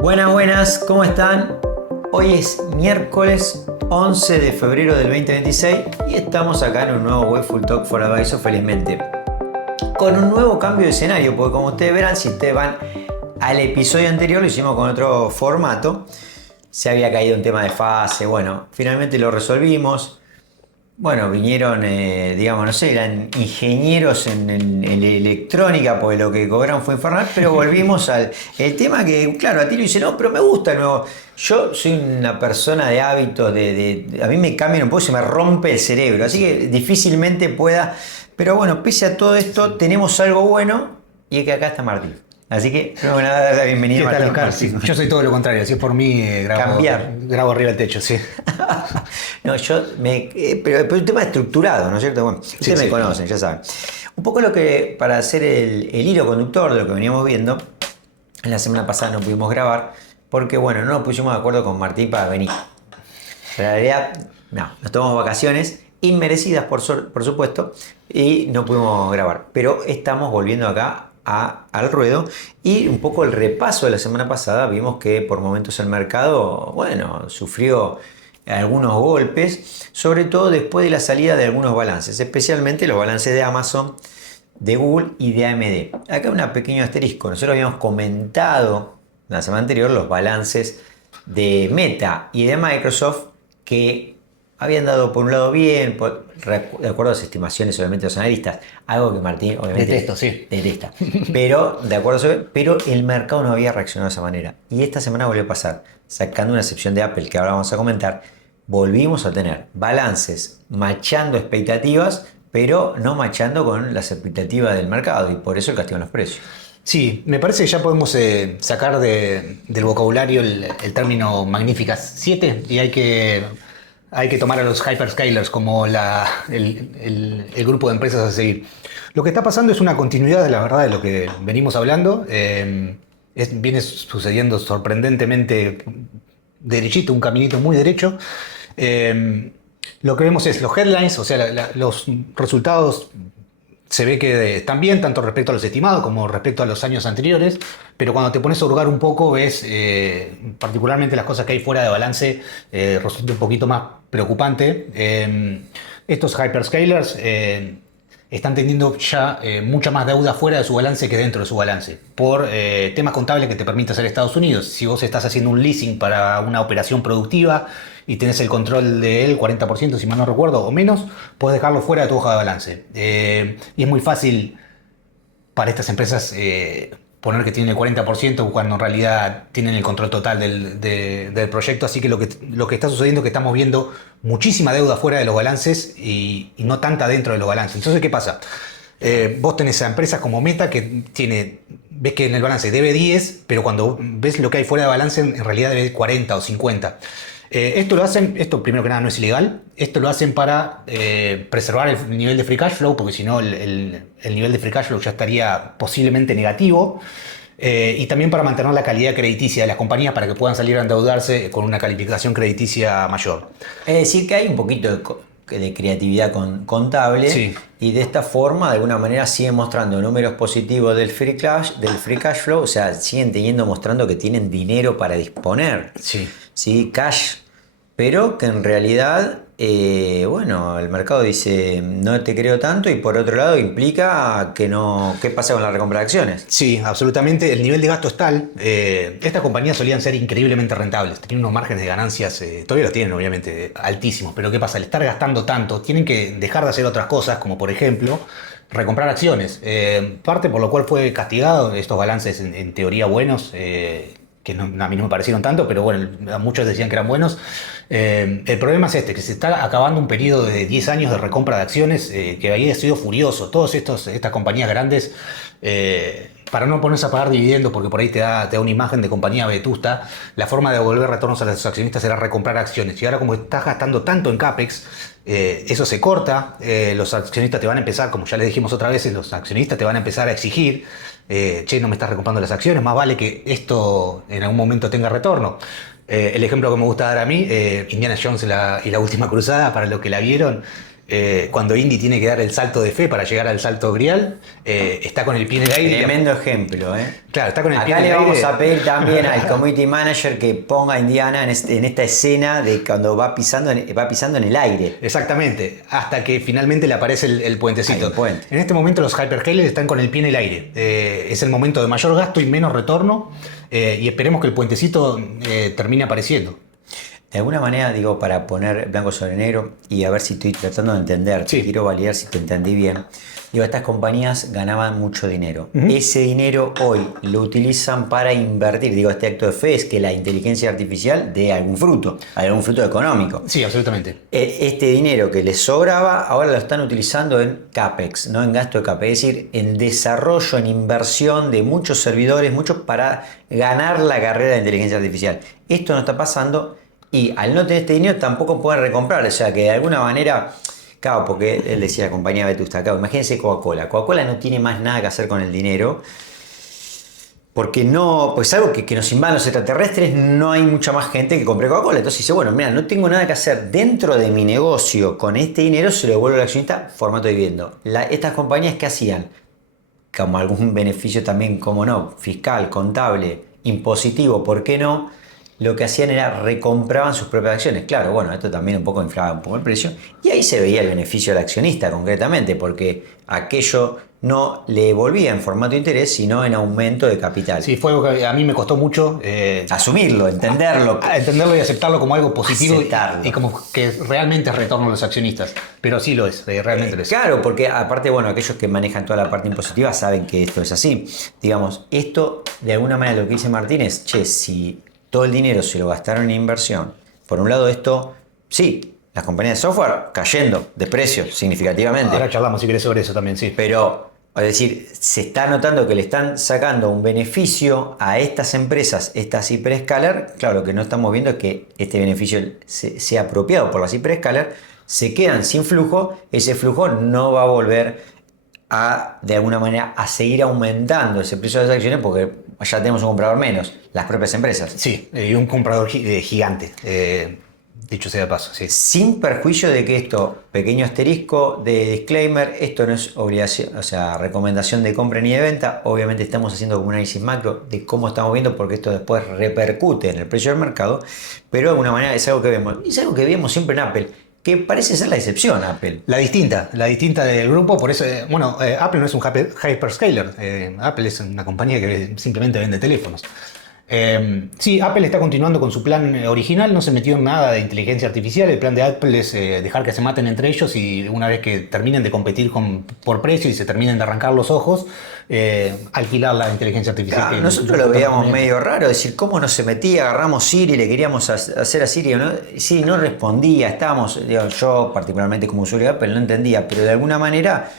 Buenas, buenas, ¿cómo están? Hoy es miércoles 11 de febrero del 2026 y estamos acá en un nuevo Webful Talk for Advisor, felizmente. Con un nuevo cambio de escenario, porque como ustedes verán, si ustedes van al episodio anterior, lo hicimos con otro formato. Se había caído un tema de fase, bueno, finalmente lo resolvimos. Bueno, vinieron, digamos, no sé, eran ingenieros en electrónica, porque lo que cobraron fue infernal, pero volvimos al el tema que, claro, a ti lo dice, no, pero me gusta el nuevo. Yo soy una persona de hábitos, a mí me cambian un poco, se me rompe el cerebro, así que difícilmente pueda. Pero bueno, pese a todo esto, tenemos algo bueno, y es que acá está Martín. Así que, bueno, nada, la bienvenida, ¿Qué tal, Martín. Oscar? Sí, yo soy todo lo contrario, si es por mí, grabo arriba del techo, sí. No, pero un tema estructurado, ¿no es cierto? Bueno, ustedes me conocen, ya saben. Un poco lo que, para hacer el hilo conductor de lo que veníamos viendo, en la semana pasada no pudimos grabar, porque bueno, no nos pusimos de acuerdo con Martín para venir. Pero en realidad, no, nos tomamos vacaciones, inmerecidas por supuesto, y no pudimos grabar. Pero estamos volviendo acá al ruedo, y un poco el repaso de la semana pasada, vimos que por momentos el mercado, bueno, sufrió algunos golpes, sobre todo después de la salida de algunos balances, especialmente los balances de Amazon, de Google y de AMD. Acá un pequeño asterisco, nosotros habíamos comentado la semana anterior los balances de Meta y de Microsoft que habían dado por un lado bien, de acuerdo a las estimaciones obviamente de los analistas, algo que Martín obviamente detesta, pero pero el mercado no había reaccionado de esa manera, y esta semana volvió a pasar, sacando una excepción de Apple que ahora vamos a comentar. Volvimos a tener balances machando expectativas, pero no machando con las expectativas del mercado, y por eso el castigo en los precios. Sí, me parece que ya podemos sacar del vocabulario el término Magnificas 7 y hay que tomar a los hyperscalers como el grupo de empresas a seguir. Lo que está pasando es una continuidad de la verdad de lo que venimos hablando. Viene sucediendo sorprendentemente derechito, un caminito muy derecho. Lo que vemos es los headlines, o sea, los resultados se ve que están bien, tanto respecto a los estimados como respecto a los años anteriores, pero cuando te pones a hurgar un poco, ves particularmente las cosas que hay fuera de balance, resulta un poquito más preocupante. Estos hyperscalers están teniendo ya mucha más deuda fuera de su balance que dentro de su balance, por temas contables que te permite hacer Estados Unidos. Si vos estás haciendo un leasing para una operación productiva y tenés el control de él, 40% si mal no recuerdo, o menos, podés dejarlo fuera de tu hoja de balance. Y es muy fácil para estas empresas poner que tienen el 40% cuando en realidad tienen el control total del proyecto. Así que lo que está sucediendo es que estamos viendo muchísima deuda fuera de los balances y no tanta dentro de los balances. Entonces, ¿qué pasa? Vos tenés a empresas como Meta que ves que en el balance debe 10, pero cuando ves lo que hay fuera de balance en realidad debe 40 o 50. Esto primero que nada no es ilegal, esto lo hacen para preservar el nivel de free cash flow, porque si no el nivel de free cash flow ya estaría posiblemente negativo, y también para mantener la calidad crediticia de las compañías para que puedan salir a endeudarse con una calificación crediticia mayor. Es decir, que hay un poquito de creatividad contable, sí. Y de esta forma, de alguna manera, siguen mostrando números positivos del free cash flow, o sea, siguen mostrando que tienen dinero para disponer. Sí, cash, pero que en realidad, bueno, el mercado dice no te creo tanto, y por otro lado implica que no, ¿qué pasa con la recompra de acciones? Sí, absolutamente, el nivel de gasto es tal. Estas compañías solían ser increíblemente rentables, tenían unos márgenes de ganancias, todavía los tienen obviamente, altísimos, pero ¿qué pasa? Al estar gastando tanto, tienen que dejar de hacer otras cosas, como por ejemplo recomprar acciones, parte por lo cual fue castigado estos balances en teoría buenos, que a mí no me parecieron tanto, pero bueno, muchos decían que eran buenos. El problema es que se está acabando un periodo de 10 años de recompra de acciones que había sido furioso. Todas estas compañías grandes, para no ponerse a pagar dividendos, porque por ahí te da una imagen de compañía vetusta, la forma de devolver retornos a los accionistas era recomprar acciones. Y ahora, como estás gastando tanto en CAPEX, eso se corta, los accionistas te van a empezar, como ya les dijimos otra vez, los accionistas te van a empezar a exigir, no me estás recomprando las acciones, más vale que esto en algún momento tenga retorno. El ejemplo que me gusta dar a mí, Indiana Jones y la última cruzada, para los que la vieron, cuando Indy tiene que dar el salto de fe para llegar al salto grial, está con el pie en el aire. Tremendo ejemplo, Claro, está con el pie Acá en el le aire. vamos a pedir también al community manager que ponga a Indiana en esta escena de cuando va pisando en el aire. Exactamente, hasta que finalmente le aparece el puentecito. Ahí, el puente. En este momento los hyperscalers están con el pie en el aire. Es el momento de mayor gasto y menos retorno, y esperemos que el puentecito termine apareciendo. De alguna manera, digo, para poner blanco sobre negro y a ver si estoy tratando de entender, Sí. quiero validar si te entendí bien. Digo, estas compañías ganaban mucho dinero. Ese dinero hoy lo utilizan para invertir. Digo, este acto de fe es que la inteligencia artificial dé algún fruto económico. Sí, absolutamente. Este dinero que les sobraba, ahora lo están utilizando en CAPEX, no en gasto de CAPEX, es decir, en desarrollo, en inversión de muchos servidores, muchos para ganar la carrera de inteligencia artificial. Esto no está pasando. Y al no tener este dinero tampoco pueden recomprar, o sea que de alguna manera, claro, porque él decía la compañía Vetusta, claro, imagínense Coca-Cola. Coca-Cola no tiene más nada que hacer con el dinero, porque no, pues algo que nos invadan los extraterrestres, no hay mucha más gente que compre Coca-Cola. Entonces dice, bueno, mira, no tengo nada que hacer dentro de mi negocio con este dinero, se lo devuelvo al accionista, formato dividendo. Estas compañías, ¿qué hacían? Como algún beneficio también, como no, fiscal, contable, impositivo, ¿por qué no? Lo que hacían era recompraban sus propias acciones. Claro, bueno, esto también un poco inflaba un poco el precio. Y ahí se veía el beneficio del accionista concretamente, porque aquello no le devolvía en formato de interés, sino en aumento de capital. Sí, fue algo que a mí me costó mucho Asumirlo, entenderlo. entenderlo y aceptarlo como algo positivo Aceptarlo. y como que realmente es retorno a los accionistas. Pero sí lo es, realmente lo es. Claro, porque aparte, bueno, aquellos que manejan toda la parte impositiva saben que esto es así. Digamos, esto de alguna manera lo que dice Martín es, che, si todo el dinero se lo gastaron en inversión, por un lado esto, sí, las compañías de software cayendo de precio significativamente. Ahora charlamos si querés sobre eso también, sí. Pero, es decir, se está notando que le están sacando un beneficio a estas empresas, estas hiperscaler. Claro, lo que no estamos viendo es que este beneficio sea apropiado por las hiperscaler, se quedan sin flujo, ese flujo no va a volver de alguna manera, a seguir aumentando ese precio de las acciones porque ya tenemos un comprador menos, las propias empresas. Sí, y un comprador gigante, dicho sea de paso, sí. Sin perjuicio de que esto, pequeño asterisco de disclaimer, esto no es obligación, o sea, recomendación de compra ni de venta. Obviamente estamos haciendo como un análisis macro de cómo estamos viendo porque esto después repercute en el precio del mercado, pero de alguna manera es algo que vemos. Y es algo que vemos siempre en Apple, que parece ser la excepción, Apple. La distinta del grupo, por eso, Apple no es un hyperscaler, Apple es una compañía que simplemente vende teléfonos. Sí, Apple está continuando con su plan original, no se metió en nada de inteligencia artificial. El plan de Apple es dejar que se maten entre ellos y una vez que terminen de competir por precio y se terminen de arrancar los ojos, alquilar la inteligencia artificial. Claro, nosotros lo veíamos medio raro, es decir, cómo no se metía, agarramos Siri, le queríamos hacer a Siri, ¿no? Siri no respondía, estábamos, yo particularmente como usuario de Apple no entendía, pero de alguna manera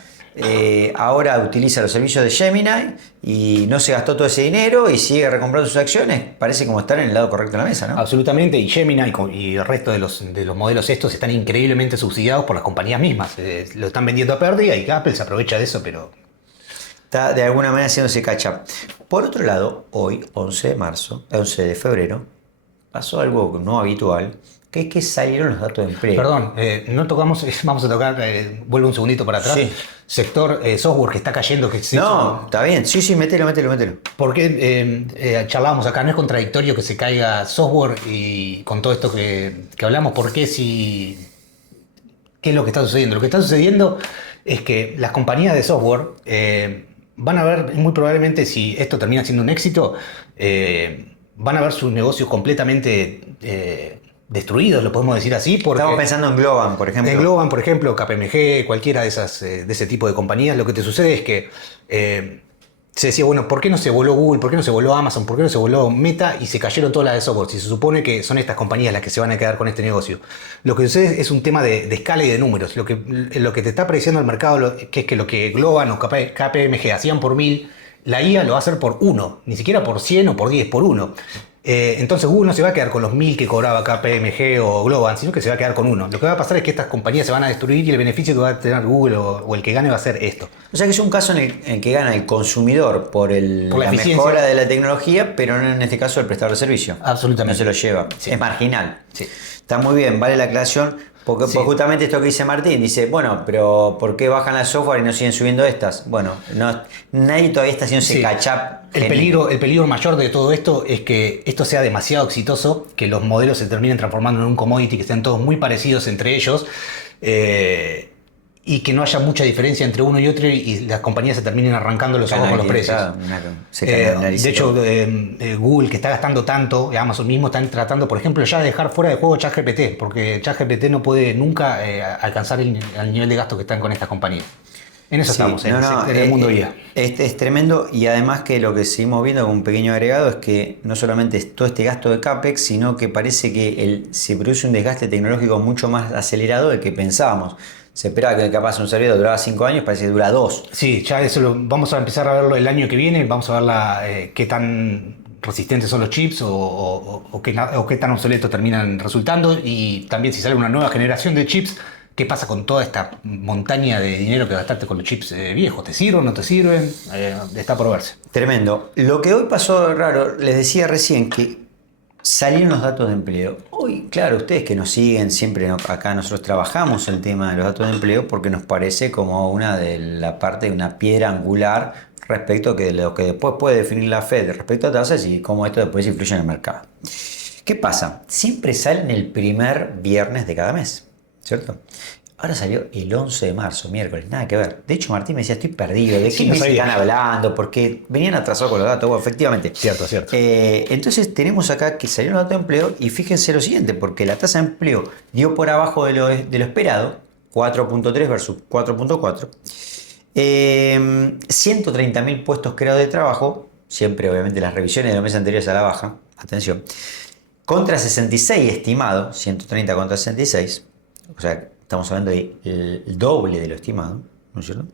ahora utiliza los servicios de Gemini y no se gastó todo ese dinero y sigue recomprando sus acciones. Parece como estar en el lado correcto de la mesa, ¿no? Absolutamente, y Gemini y el resto de los modelos estos están increíblemente subsidiados por las compañías mismas. Lo están vendiendo a pérdida y Apple se aprovecha de eso, pero está de alguna manera haciéndose catch-up. Por otro lado, hoy, 11 de febrero, pasó algo no habitual, que es que salieron los datos de empleo. Perdón, no tocamos, vamos a tocar, vuelvo un segundito para atrás. Sí. Sector software que está cayendo. No, está bien, sí, mételo. Porque charlábamos acá, no es contradictorio que se caiga software y con todo esto que hablamos, ¿por qué si... ¿Qué es lo que está sucediendo? Lo que está sucediendo es que las compañías de software van a ver, muy probablemente, si esto termina siendo un éxito, van a ver sus negocios completamente destruidos, lo podemos decir así. Porque estamos pensando en Globan, por ejemplo. En Globan, por ejemplo, KPMG, cualquiera de ese tipo de compañías, lo que te sucede es que se decía, bueno, ¿por qué no se voló Google? ¿Por qué no se voló Amazon? ¿Por qué no se voló Meta? Y se cayeron todas las de software. Si se supone que son estas compañías las que se van a quedar con este negocio. Lo que sucede es un tema de escala y de números. Lo que te está prediciendo el mercado que es que lo que Globan o KPMG hacían por 1000, la IA lo va a hacer por 1. Ni siquiera por 100 o por 10, por 1. Entonces Google no se va a quedar con los 1000 que cobraba KPMG o Globan, sino que se va a quedar con 1. Lo que va a pasar es que estas compañías se van a destruir y el beneficio que va a tener Google o el que gane va a ser esto. O sea que es un caso en el que gana el consumidor por la mejora de la tecnología, pero no en este caso el prestador de servicio. Absolutamente. No se lo lleva. Sí. Es marginal. Sí. Está muy bien, vale la aclaración, Porque justamente esto que dice Martín, dice, bueno, pero ¿por qué bajan las software y no siguen subiendo estas? Bueno, nadie todavía está haciendo ese catch-up. El peligro mayor de todo esto es que esto sea demasiado exitoso, que los modelos se terminen transformando en un commodity, que estén todos muy parecidos entre ellos, y que no haya mucha diferencia entre uno y otro y las compañías se terminen arrancando los ojos con los precios. De hecho, Google, que está gastando tanto, Amazon mismo están tratando, por ejemplo, ya de dejar fuera de juego ChatGPT, porque ChatGPT no puede nunca alcanzar el nivel de gasto que están con estas compañías. En eso estamos, en el mundo IA. Es tremendo, y además que lo que seguimos viendo como un pequeño agregado es que no solamente es todo este gasto de CAPEX, sino que parece que se produce un desgaste tecnológico mucho más acelerado del que pensábamos. Se esperaba que capaz un servidor duraba 5 años, parece que dura 2. Sí, ya eso vamos a empezar a verlo el año que viene, vamos a ver qué tan resistentes son los chips o qué tan obsoletos terminan resultando, y también si sale una nueva generación de chips, qué pasa con toda esta montaña de dinero que gastaste con los chips viejos. ¿Te sirven o no te sirven? Está por verse. Tremendo. Lo que hoy pasó raro, les decía recién que salieron los datos de empleo. Hoy, claro, ustedes que nos siguen siempre acá, nosotros trabajamos el tema de los datos de empleo porque nos parece como una piedra angular respecto de lo que después puede definir la Fed respecto a tasas y cómo esto después influye en el mercado. ¿Qué pasa? Siempre salen el primer viernes de cada mes, ¿cierto? Ahora salió el 11 de marzo, miércoles, nada que ver. De hecho, Martín me decía, estoy perdido, ¿de qué mes están hablando? Porque venían atrasados con los datos. Bueno, efectivamente. Cierto. Entonces tenemos acá que salieron los datos de empleo y fíjense lo siguiente, porque la tasa de empleo dio por abajo de lo esperado, 4.3 versus 4.4. 130.000 puestos creados de trabajo, siempre obviamente las revisiones de los meses anteriores a la baja, atención, contra 66 estimado, 130 contra 66, o sea, estamos hablando del doble de lo estimado, ¿no es cierto?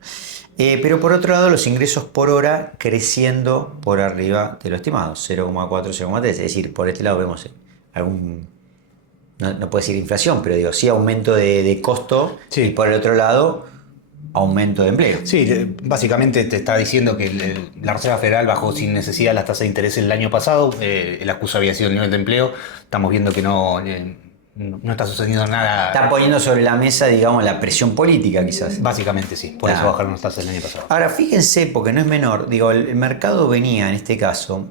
Pero por otro lado, los ingresos por hora creciendo por arriba de lo estimado, 0,4, 0,3. Es decir, por este lado vemos algún, no puedo decir inflación, pero digo, sí aumento de costo, sí. Y por el otro lado, aumento de empleo. Sí, básicamente te está diciendo que la Reserva Federal bajó sin necesidad las tasas de interés el año pasado. La excusa había sido el nivel de empleo. Estamos viendo que no está sucediendo nada. Está poniendo sobre la mesa, digamos, la presión política, quizás. Básicamente sí, por eso bajaron las tasas el año pasado. Ahora, fíjense, porque no es menor, digo, el mercado venía, en este caso,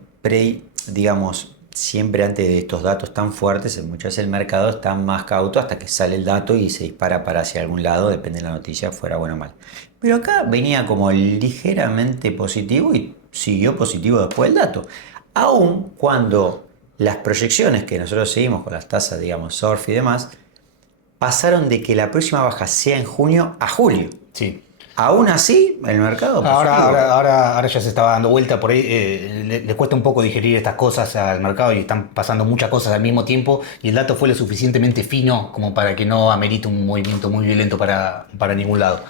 digamos, siempre antes de estos datos tan fuertes, muchas veces el mercado está más cauto hasta que sale el dato y se dispara para hacia algún lado, depende de la noticia, fuera bueno o mal. Pero acá venía como ligeramente positivo y siguió positivo después del dato. Aun cuando las proyecciones que nosotros seguimos con las tasas, digamos, SORF y demás, pasaron de que la próxima baja sea en junio a julio. Sí. Aún así, el mercado... Ahora ya se estaba dando vuelta por ahí. Le cuesta un poco digerir estas cosas al mercado y están pasando muchas cosas al mismo tiempo, y el dato fue lo suficientemente fino como para que no amerite un movimiento muy violento para ningún lado.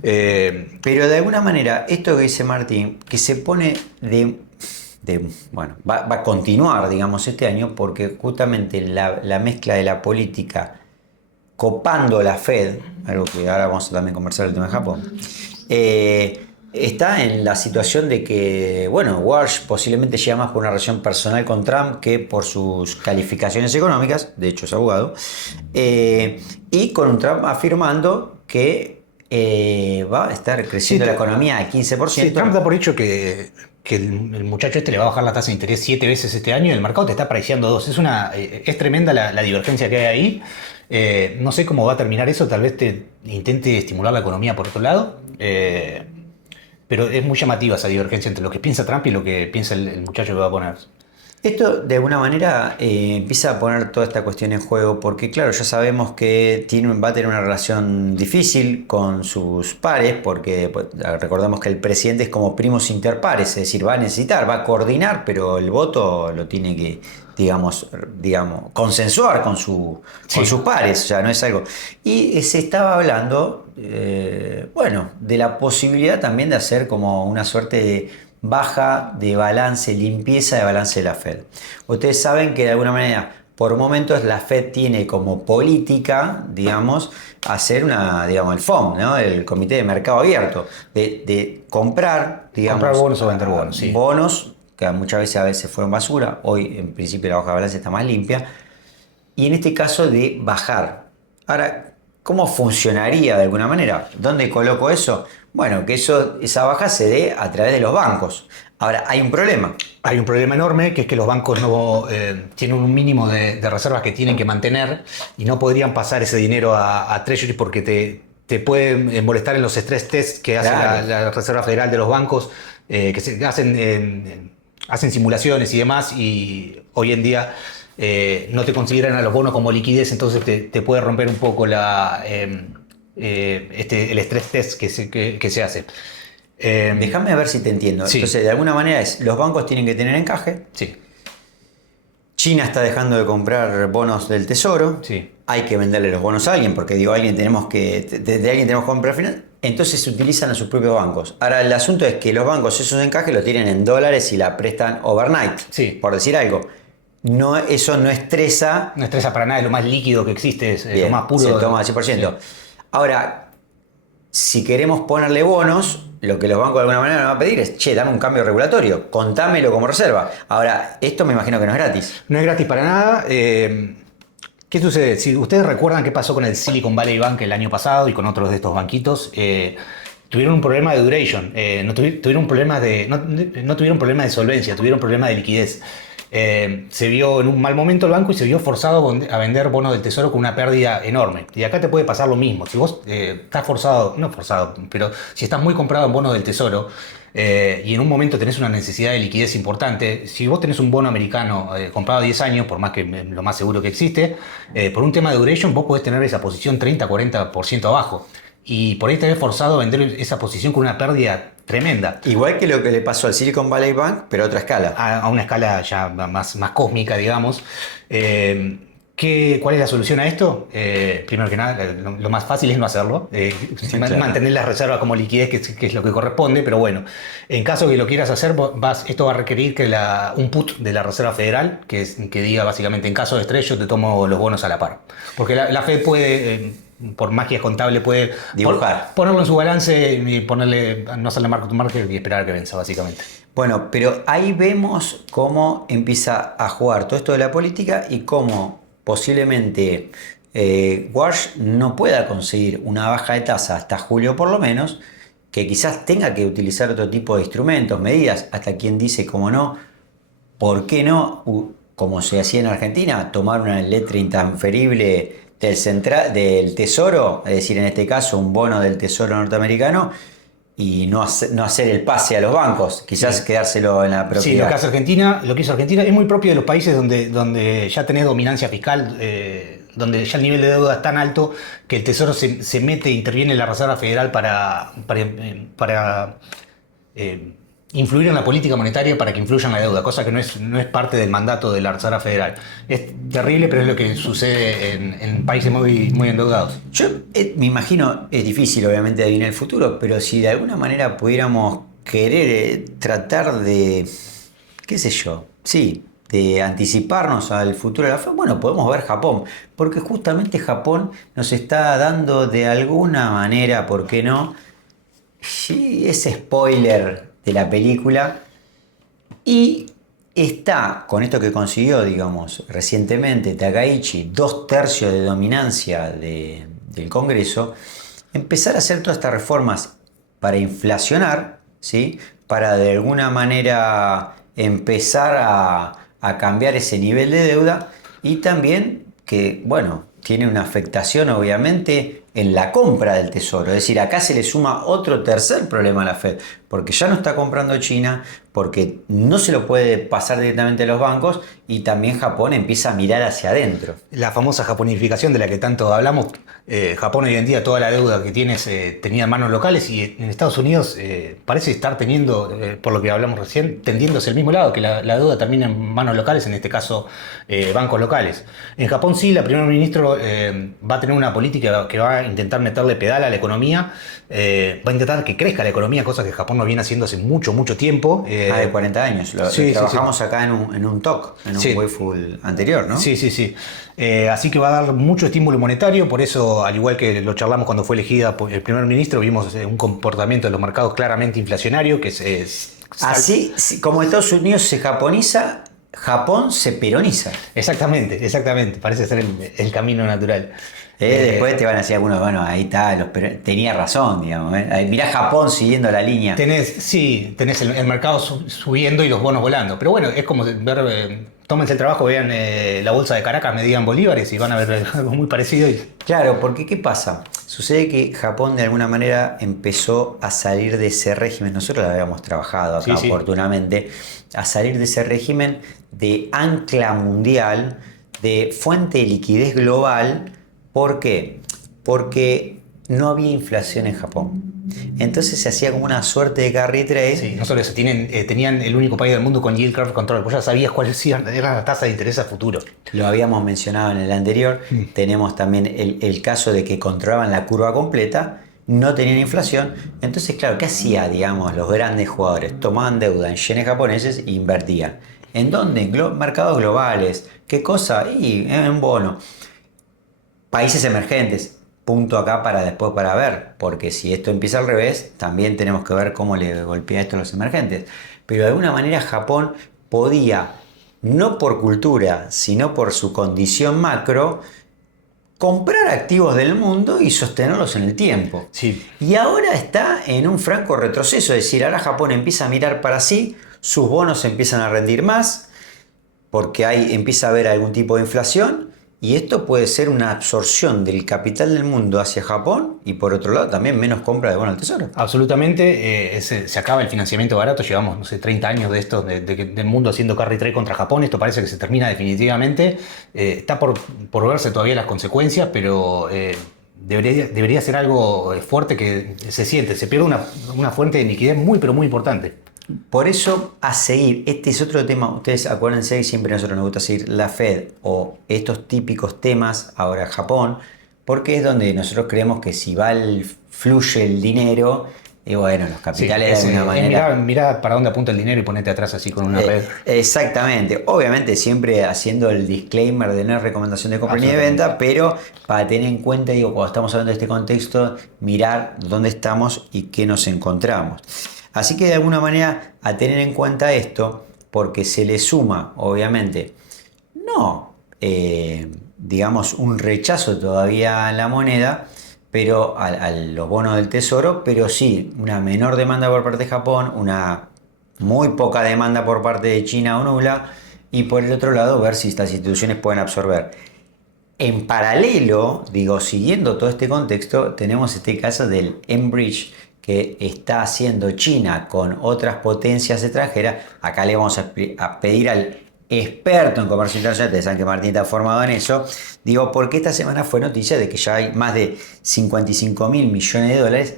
Pero de alguna manera, esto que dice Martín, que se pone bueno, va a continuar, digamos, este año, porque justamente la mezcla de la política copando la Fed, algo que ahora vamos a también conversar el tema de Japón, está en la situación de que, bueno, Walsh posiblemente llega más por una relación personal con Trump que por sus calificaciones económicas, de hecho es abogado, y con un Trump afirmando que va a estar creciendo la economía al 15%. Sí, Trump da por hecho que el muchacho este le va a bajar la tasa de interés 7 veces este año y el mercado te está priceando 2. Es tremenda la divergencia que hay ahí. No sé cómo va a terminar eso, tal vez te intente estimular la economía por otro lado, pero es muy llamativa esa divergencia entre lo que piensa Trump y lo que piensa el muchacho que va a poner. Esto de alguna manera empieza a poner toda esta cuestión en juego porque claro, ya sabemos que va a tener una relación difícil con sus pares porque recordemos que el presidente es como primos interpares, es decir, va a coordinar, pero el voto lo tiene que, digamos consensuar con sus pares, o sea, no es algo. Y se estaba hablando, de la posibilidad también de hacer como una suerte de baja de balance, limpieza de balance de la Fed. Ustedes saben que de alguna manera, por momentos, la Fed tiene como política, digamos, hacer el FOM, ¿no? El Comité de Mercado Abierto, de comprar, digamos... Comprar bonos o vender bonos, sí. Bonos, que muchas veces fueron basura, hoy en principio la baja de balance está más limpia, y en este caso de bajar. Ahora, ¿cómo funcionaría de alguna manera? ¿Dónde coloco eso? Bueno, que esa baja se dé a través de los bancos. Ahora, hay un problema. Hay un problema enorme, que es que los bancos no tienen un mínimo de reservas que tienen que mantener y no podrían pasar ese dinero a Treasury porque te puede molestar en los stress tests que hace Claro. la Reserva Federal de los bancos, que hacen simulaciones y demás, y hoy en día no te consideran a los bonos como liquidez, entonces te puede romper un poco el stress test que se hace. Déjame ver si te entiendo. Sí. Entonces, de alguna manera los bancos tienen que tener encaje. Sí, China está dejando de comprar bonos del tesoro. sí. Hay que venderle los bonos a alguien, porque digo, alguien tenemos que, de alguien tenemos que comprar final. Entonces se utilizan a sus propios bancos. Ahora, el asunto es que los bancos esos encajes los tienen en dólares y la prestan overnight, Sí. por decir algo. No, eso no estresa. No estresa para nada, es lo más líquido que existe, es Bien, lo más puro. se toma al 100%. Sí. Ahora, si queremos ponerle bonos, lo que los bancos de alguna manera nos van a pedir es, che, dame un cambio regulatorio, contámelo como reserva. Ahora, esto me imagino que no es gratis. No es gratis para nada. ¿Qué sucede? Si ustedes recuerdan qué pasó con el Silicon Valley Bank el año pasado y con otros de estos banquitos, tuvieron un problema de duration, tuvieron un problema no tuvieron problema de solvencia, tuvieron problema de liquidez. Se vio en un mal momento el banco y se vio forzado a vender bonos del tesoro con una pérdida enorme. Y acá te puede pasar lo mismo. Si vos estás no forzado, pero si estás muy comprado en bonos del tesoro y en un momento tenés una necesidad de liquidez importante, si vos tenés un bono americano comprado a 10 años, por más que lo más seguro que existe, por un tema de duration vos podés tener esa posición 30-40% abajo. Y por ahí te ves forzado a vender esa posición con una pérdida tremenda. Igual que lo que le pasó al Silicon Valley Bank, pero a otra escala. A una escala ya más cósmica, digamos. ¿Cuál es la solución a esto? Primero que nada, lo más fácil es no hacerlo. Claro. Mantener las reservas como liquidez, que es lo que corresponde, pero bueno, en caso que lo quieras hacer, esto va a requerir que un put de la Reserva Federal, que diga básicamente, en caso de estrés yo te tomo los bonos a la par. Porque la Fed puede... por magia contable puede Dibujar. ponerlo en su balance y ponerle, no hacerle mark to market y esperar a que venza, básicamente. Bueno, pero ahí vemos cómo empieza a jugar todo esto de la política y cómo posiblemente Warsh no pueda conseguir una baja de tasa hasta julio por lo menos, que quizás tenga que utilizar otro tipo de instrumentos, medidas, hasta quien dice, como no, ¿por qué no, como se hacía en Argentina, tomar una letra intransferible del Tesoro, es decir, en este caso un bono del Tesoro norteamericano, y no hacer el pase a los bancos, quizás Sí. quedárselo en la propiedad? Sí, lo que hizo Argentina es muy propio de los países donde ya tenés dominancia fiscal, donde ya el nivel de deuda es tan alto que el Tesoro se mete, interviene en la Reserva Federal para influir en la política monetaria para que influya en la deuda, cosa que no es parte del mandato de la Reserva Federal. Es terrible, pero es lo que sucede en países muy endeudados. Yo me imagino, es difícil obviamente adivinar el futuro, pero si de alguna manera pudiéramos querer tratar de, qué sé yo, sí, de anticiparnos al futuro de la Fed, bueno, podemos ver Japón, porque justamente Japón nos está dando de alguna manera, ¿por qué no? Sí, ese spoiler de la película, y está con esto que consiguió, digamos, recientemente Takaichi, 2/3 de dominancia del Congreso, empezar a hacer todas estas reformas para inflacionar, ¿sí? Para de alguna manera empezar a cambiar ese nivel de deuda, y también que, bueno, tiene una afectación obviamente en la compra del tesoro. Es decir, acá se le suma otro tercer problema a la Fed, porque ya no está comprando China, porque no se lo puede pasar directamente a los bancos, y también Japón empieza a mirar hacia adentro. La famosa japonificación de la que tanto hablamos. Japón hoy en día toda la deuda que tenía en manos locales, y en Estados Unidos parece estar teniendo, por lo que hablamos recién, tendiéndose al mismo lado, que la deuda termina en manos locales, en este caso bancos locales. En Japón sí, la primer ministro va a tener una política que va a intentar meterle pedal a la economía, va a intentar que crezca la economía, cosa que Japón no viene haciendo hace mucho tiempo. Más de 40 años. Lo trabajamos acá en un talk, en un Sí. Wayful anterior, ¿no? Sí. Así que va a dar mucho estímulo monetario, por eso, al igual que lo charlamos cuando fue elegida el primer ministro, vimos un comportamiento de los mercados claramente inflacionario, que es Así como Estados Unidos se japoniza, Japón se peroniza. Exactamente. Parece ser el camino natural. Después te van a decir algunos, bueno, ahí está, tenía razón, digamos. Mirá Japón siguiendo la línea. Tenés el mercado subiendo y los bonos volando. Pero bueno, es como ver, tómense el trabajo, vean la bolsa de Caracas, me digan bolívares y van a ver algo muy parecido. Claro, porque ¿qué pasa? Sucede que Japón de alguna manera empezó a salir de ese régimen, nosotros lo habíamos trabajado acá oportunamente, a salir de ese régimen de ancla mundial, de fuente de liquidez global. ¿Por qué? Porque no había inflación en Japón. Entonces se hacía como una suerte de carry trade. Sí, no solo eso, tenían el único país del mundo con yield curve control. Vos ya sabías cuáles eran las tasas de interés a futuro. Lo habíamos mencionado en el anterior. Tenemos también el caso de que controlaban la curva completa, no tenían inflación. Entonces, claro, ¿qué hacía, digamos, los grandes jugadores? Tomaban deuda en yenes japoneses e invertían. ¿En dónde? En mercados globales. ¿Qué cosa? Y en bono. Países emergentes, punto acá para ver, porque si esto empieza al revés, también tenemos que ver cómo le golpea esto a los emergentes. Pero de alguna manera Japón podía, no por cultura, sino por su condición macro, comprar activos del mundo y sostenerlos en el tiempo. Sí. Y ahora está en un franco retroceso, es decir, ahora Japón empieza a mirar para sí, sus bonos empiezan a rendir más, porque empieza a haber algún tipo de inflación. Y esto puede ser una absorción del capital del mundo hacia Japón y por otro lado también menos compra de bonos al tesoro. Absolutamente, se acaba el financiamiento barato, llevamos, no sé, 30 años de esto, del mundo haciendo carry trade contra Japón, esto parece que se termina definitivamente, está por verse todavía las consecuencias, pero debería ser algo fuerte que se siente, se pierde una fuente de liquidez muy pero muy importante. Por eso, a seguir, este es otro tema, ustedes acuérdense que siempre a nosotros nos gusta seguir la Fed o estos típicos temas, ahora Japón, porque es donde nosotros creemos que si fluye el dinero, y bueno, los capitales de alguna manera... Mirá para dónde apunta el dinero y ponete atrás así con una red. Exactamente, obviamente siempre haciendo el disclaimer de no recomendación de compra ni de venta, pero para tener en cuenta, cuando estamos hablando de este contexto, mirar dónde estamos y qué nos encontramos. Así que de alguna manera a tener en cuenta esto, porque se le suma, obviamente, no, digamos, un rechazo todavía a la moneda, pero a los bonos del tesoro, pero sí una menor demanda por parte de Japón, una muy poca demanda por parte de China o nula, y por el otro lado ver si estas instituciones pueden absorber. En paralelo, siguiendo todo este contexto, tenemos este caso del Enbridge, que está haciendo China con otras potencias extranjeras. Acá le vamos a pedir al experto en comercio internacional, ustedes saben que Martín está formado en eso, porque esta semana fue noticia de que ya hay más de 55.000 millones de dólares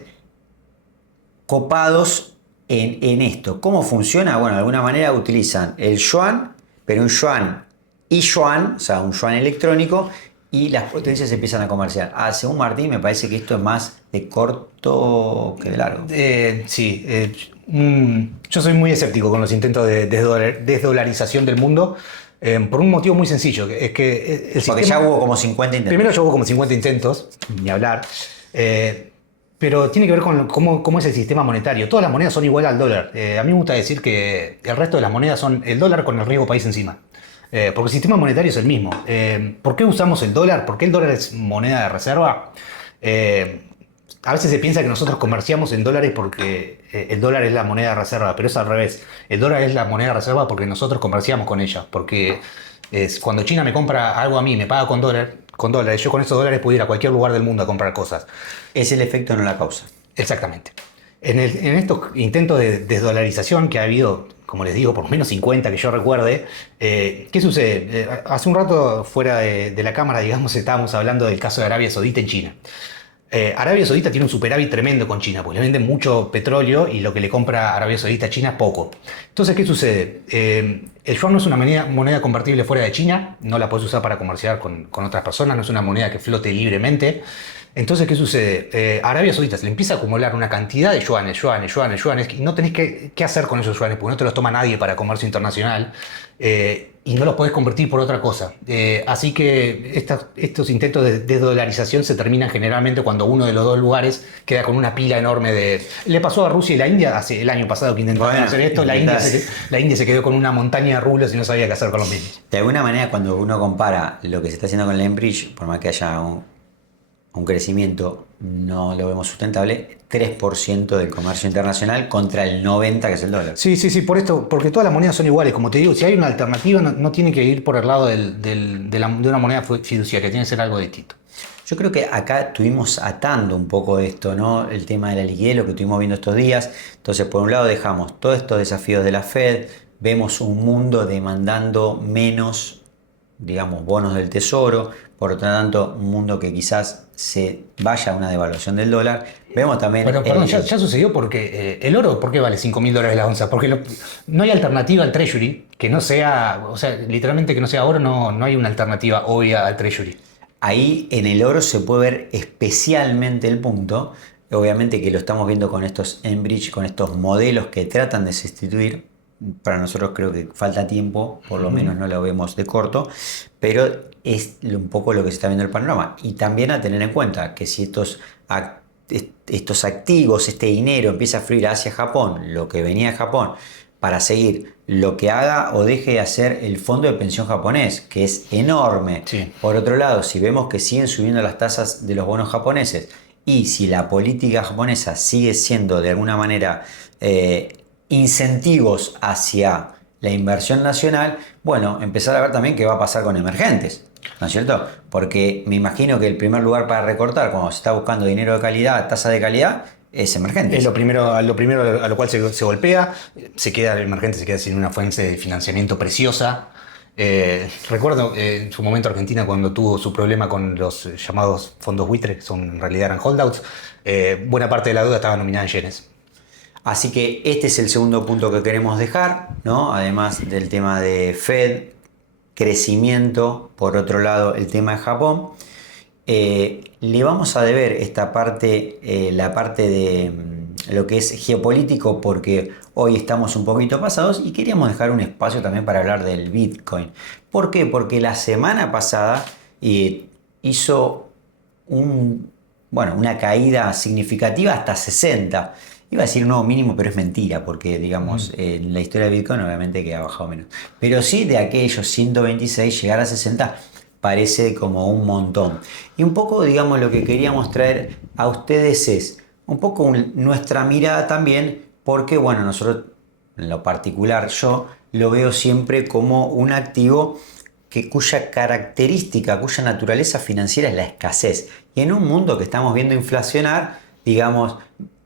copados en esto. ¿Cómo funciona? Bueno, de alguna manera utilizan el yuan, pero un yuan e-yuan, o sea, un yuan electrónico, y las potencias empiezan a comerciar. Según Martín, me parece que esto es más de corto que de largo. Yo soy muy escéptico con los intentos de desdolarización del mundo, por un motivo muy sencillo, es que el Porque ya hubo como 50 intentos. Primero ya hubo como 50 intentos, ni hablar, pero tiene que ver con cómo es el sistema monetario. Todas las monedas son igual al dólar. A mí me gusta decir que el resto de las monedas son el dólar con el riesgo país encima. Porque el sistema monetario es el mismo. ¿Por qué usamos el dólar? ¿Por qué el dólar es moneda de reserva? A veces se piensa que nosotros comerciamos en dólares porque el dólar es la moneda de reserva, pero es al revés. El dólar es la moneda de reserva porque nosotros comerciamos con ella. Porque cuando China me compra algo a mí, me paga con dólares, yo con esos dólares puedo ir a cualquier lugar del mundo a comprar cosas. Es el efecto, no la causa. Exactamente. En estos intentos de desdolarización que ha habido, como les digo, por lo menos 50 que yo recuerde, ¿qué sucede? Hace un rato fuera de la cámara, estábamos hablando del caso de Arabia Saudita en China. Arabia Saudita tiene un superávit tremendo con China, porque le venden mucho petróleo y lo que le compra Arabia Saudita a China es poco. Entonces, ¿qué sucede? El yuan no es una moneda convertible fuera de China, no la puedes usar para comerciar con otras personas, no es una moneda que flote libremente. Entonces, ¿qué sucede? A Arabia Saudita se le empieza a acumular una cantidad de yuanes, y no tenés qué hacer con esos yuanes, porque no te los toma nadie para comercio internacional. y no los podés convertir por otra cosa. Así que estos intentos de desdolarización se terminan generalmente cuando uno de los dos lugares queda con una pila enorme de... Le pasó a Rusia y la India hace el año pasado que intentaban hacer esto. La India se quedó con una montaña de rublos y no sabía qué hacer con los mismos. De alguna manera, cuando uno compara lo que se está haciendo con el Enbridge, por más que haya un crecimiento, no lo vemos sustentable, 3% del comercio internacional contra el 90% que es el dólar. Sí, por esto, porque todas las monedas son iguales. Como te digo, si hay una alternativa, no tiene que ir por el lado de una moneda fiduciaria, tiene que ser algo distinto. Yo creo que acá estuvimos atando un poco esto, ¿no? El tema de la liquidez, lo que estuvimos viendo estos días. Entonces, por un lado dejamos todos estos desafíos de la Fed, vemos un mundo demandando menos, digamos, bonos del tesoro, por lo tanto, un mundo que quizás se vaya a una devaluación del dólar. Vemos también... Pero perdón, ya sucedió porque el oro, ¿por qué vale $5.000 la onza? Porque no hay alternativa al Treasury que no sea, o sea, literalmente que no sea oro, no hay una alternativa obvia al Treasury. Ahí en el oro se puede ver especialmente el punto, obviamente que lo estamos viendo con estos Enbridge, con estos modelos que tratan de sustituir. Para nosotros creo que falta tiempo, por lo menos no lo vemos de corto, pero es un poco lo que se está viendo en el panorama. Y también a tener en cuenta que si estos activos, este dinero empieza a fluir hacia Japón, lo que venía de Japón, para seguir lo que haga o deje de hacer el fondo de pensión japonés, que es enorme. Sí. Por otro lado, si vemos que siguen subiendo las tasas de los bonos japoneses y si la política japonesa sigue siendo de alguna manera incentivos hacia la inversión nacional, bueno, empezar a ver también qué va a pasar con emergentes, ¿no es cierto? Porque me imagino que el primer lugar para recortar cuando se está buscando dinero de calidad, tasa de calidad, es emergentes. Es lo primero a lo cual se golpea, el emergente se queda sin una fuente de financiamiento preciosa. Recuerdo en su momento Argentina cuando tuvo su problema con los llamados fondos buitre, que en realidad eran holdouts, buena parte de la deuda estaba nominada en yenes. Así que este es el segundo punto que queremos dejar, ¿no? Además del tema de Fed, crecimiento, por otro lado el tema de Japón. Le vamos a deber esta parte, la parte de lo que es geopolítico, porque hoy estamos un poquito pasados y queríamos dejar un espacio también para hablar del Bitcoin. ¿Por qué? Porque la semana pasada hizo una caída significativa hasta 60. Iba a decir un nuevo mínimo, pero es mentira, porque digamos, en la historia de Bitcoin obviamente que ha bajado menos. Pero sí, de aquellos 126 llegar a 60 parece como un montón. Y un poco, digamos, lo que queríamos traer a ustedes es un poco nuestra mirada también, porque bueno, nosotros en lo particular yo lo veo siempre como un activo cuya característica, cuya naturaleza financiera es la escasez. Y en un mundo que estamos viendo inflacionar, digamos,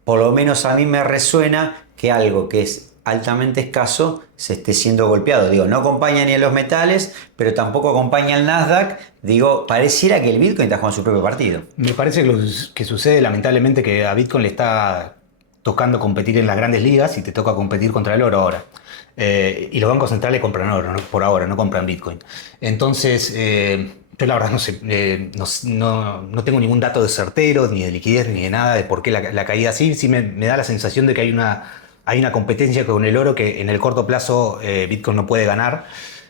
por lo menos a mí me resuena que algo que es altamente escaso se esté siendo golpeado. Digo, no acompaña ni a los metales, pero tampoco acompaña al Nasdaq. Digo, pareciera que el Bitcoin está jugando su propio partido. Me parece que sucede lamentablemente que a Bitcoin le está tocando competir en las grandes ligas y te toca competir contra el oro ahora. Y los bancos centrales compran oro, ¿no? Por ahora, no compran Bitcoin. Entonces, yo la verdad no sé, no tengo ningún dato de certero, ni de liquidez, ni de nada, de por qué la caída así. Sí me da la sensación de que hay una competencia con el oro que en el corto plazo Bitcoin no puede ganar.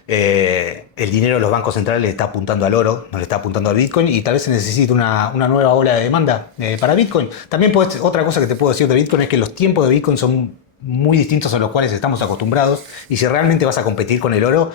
El dinero de los bancos centrales le está apuntando al oro, no le está apuntando al Bitcoin, y tal vez se necesite una nueva ola de demanda para Bitcoin. También otra cosa que te puedo decir de Bitcoin es que los tiempos de Bitcoin son muy distintos a los cuales estamos acostumbrados, y si realmente vas a competir con el oro,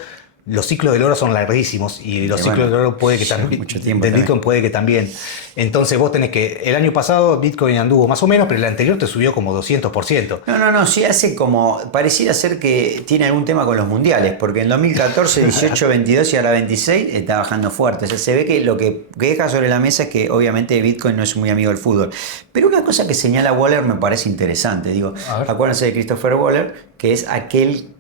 los ciclos del oro son larguísimos y los ciclos del oro puede que también, del Bitcoin puede que también. Entonces vos tenés que, el año pasado Bitcoin anduvo más o menos, pero el anterior te subió como 200%. No, sí hace como, pareciera ser que tiene algún tema con los mundiales, porque en 2014, 18, 22 y ahora 26 está bajando fuerte. O sea, se ve que lo que deja sobre la mesa es que obviamente Bitcoin no es muy amigo del fútbol. Pero una cosa que señala Waller me parece interesante. Digo, acuérdense de Christopher Waller, que es aquel,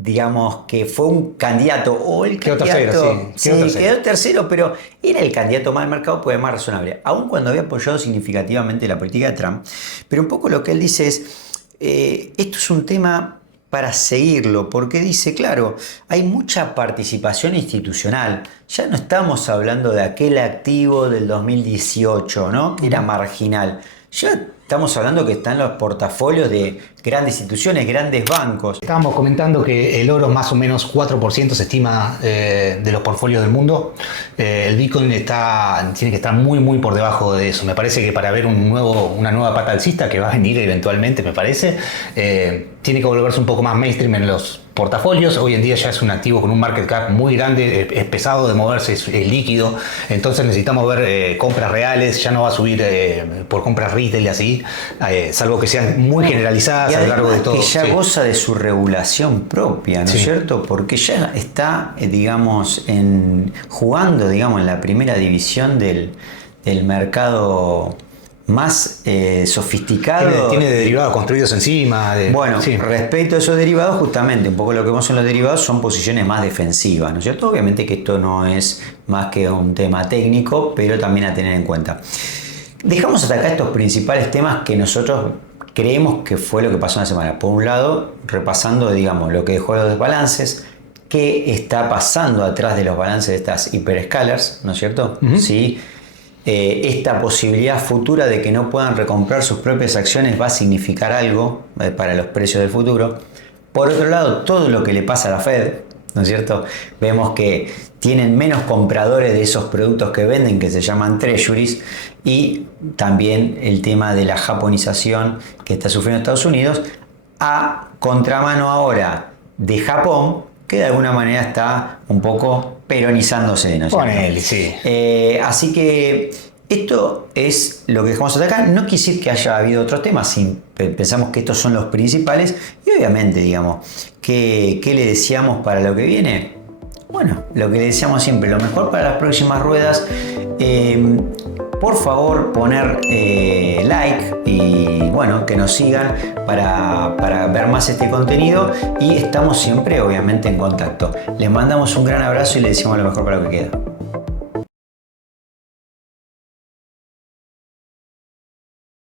digamos, que fue un candidato o el quedó candidato... tercero, sí. Quedó tercero, pero era el candidato más del mercado, pues más razonable, aun cuando había apoyado significativamente la política de Trump. Pero un poco lo que él dice es, esto es un tema para seguirlo, porque dice, claro, hay mucha participación institucional. Ya no estamos hablando de aquel activo del 2018, ¿no? Era marginal. Ya estamos hablando que están los portafolios de grandes instituciones, grandes bancos. Estábamos comentando que el oro más o menos 4% se estima de los portfolios del mundo. El Bitcoin tiene que estar muy muy por debajo de eso. Me parece que para ver una nueva pata alcista que va a venir eventualmente, me parece, tiene que volverse un poco más mainstream en los portafolios. Hoy en día ya es un activo con un market cap muy grande, es pesado de moverse, es líquido, entonces necesitamos ver compras reales, ya no va a subir por compras retail y así, salvo que sean muy generalizadas a lo largo de todo. Que ya goza de su regulación propia, ¿no es cierto? Porque ya está, digamos, jugando, digamos, en la primera división del mercado más sofisticado. Tiene derivados construidos encima. Respecto a esos derivados, justamente, un poco lo que vemos en los derivados son posiciones más defensivas, ¿no es cierto? Obviamente que esto no es más que un tema técnico, pero también a tener en cuenta. Dejamos hasta acá estos principales temas que nosotros creemos que fue lo que pasó en la semana. Por un lado, repasando, digamos, lo que dejó los desbalances, qué está pasando atrás de los balances de estas hiperscalers, ¿no es cierto? Sí. Esta posibilidad futura de que no puedan recomprar sus propias acciones va a significar algo para los precios del futuro. Por otro lado, todo lo que le pasa a la Fed, ¿no es cierto? Vemos que tienen menos compradores de esos productos que venden, que se llaman treasuries, y también el tema de la japonización que está sufriendo Estados Unidos, a contramano ahora de Japón, que de alguna manera está un poco peronizándose, ¿no es cierto? Sí. Así que esto es lo que dejamos hasta acá. No quise decir que haya habido otros temas, pensamos que estos son los principales. Y obviamente, digamos, ¿qué le deseamos para lo que viene? Bueno, lo que le deseamos siempre, lo mejor para las próximas ruedas. Por favor, poner like y bueno, que nos sigan para ver más este contenido, y estamos siempre obviamente en contacto. Les mandamos un gran abrazo y les deseamos lo mejor para lo que queda.